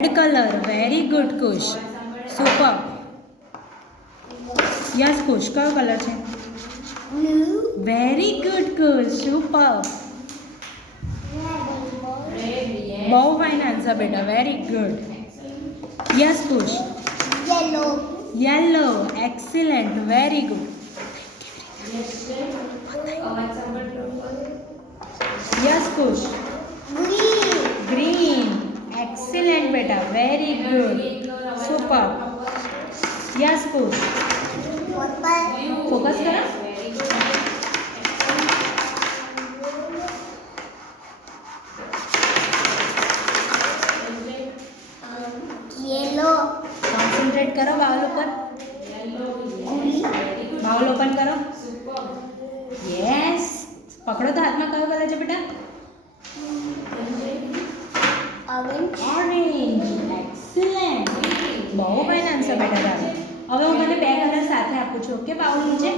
Red color. Very good, Kush. Super. Yes, Kush. કયો colour છે? Blue. Very good, Kush. Super. બહુ fine answer બેટા. Very good. Yes Kush. Yellow. Yellow. Excellent. Very good. Yes Kush. Green. Green. Excellent બેટા. Very good. Super. Yes Kush. Purple. Focus કરો. Yellow. Concentrate કરો bowl ઉપર. Bowl open કરો. Yes. પકડો તો હાથમાં કયો કલર છે બેટા? Orange. ઓરેન્જ. એક્સિલન્ટ. બહુ ફાઇન આન્સર બેટા તારો. હવે હું તને બે કલર સાથે આપું છું. ઓકે બાઉલ નીચે.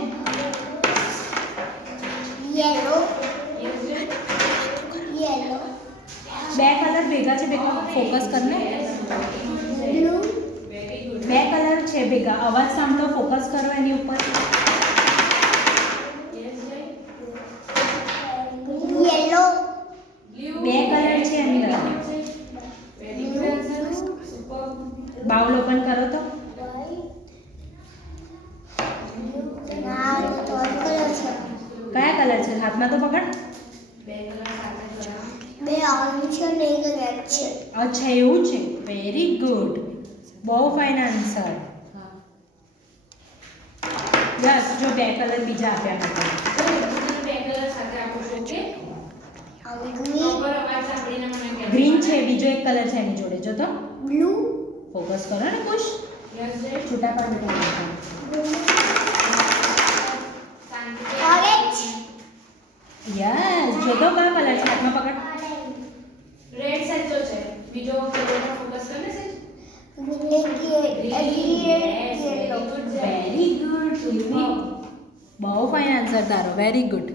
Yellow. Yellow. બે કલર ભેગા છે ભેગા. ફોકસ કરને. Blue. બે કલર છે ભેગા. અવાજ સાંભળો. ફોકસ કરો એની ઉપર. Yellow. બે કલર છે એની અંદર. બાઉલ ઓપન કરો તો. ના તો કલર છે. કયા કલર છે? હાથમાં તો પકડ. બે orange અને એક red છે. અચ્છા એવું છે. Very good. બહુ ફાઇન આન્સર. યસ. જો બે કલર બીજા આપ્યા હતા. Green. ગ્રીન છે. બીજો એક કલર છે એની જોડે. જો તો. Blue. ફોકસ કરો ને ખુશ. છૂટા કર બેટા. Orange. યસ. જો તો કયો કલર છે? હાથમાં પકડ. રેડ સાચો છે. બીજો કલરનો ફોકસ કરને છે. Yellow. Very good. બહુ ફાઇન આન્સર તારો. Very good.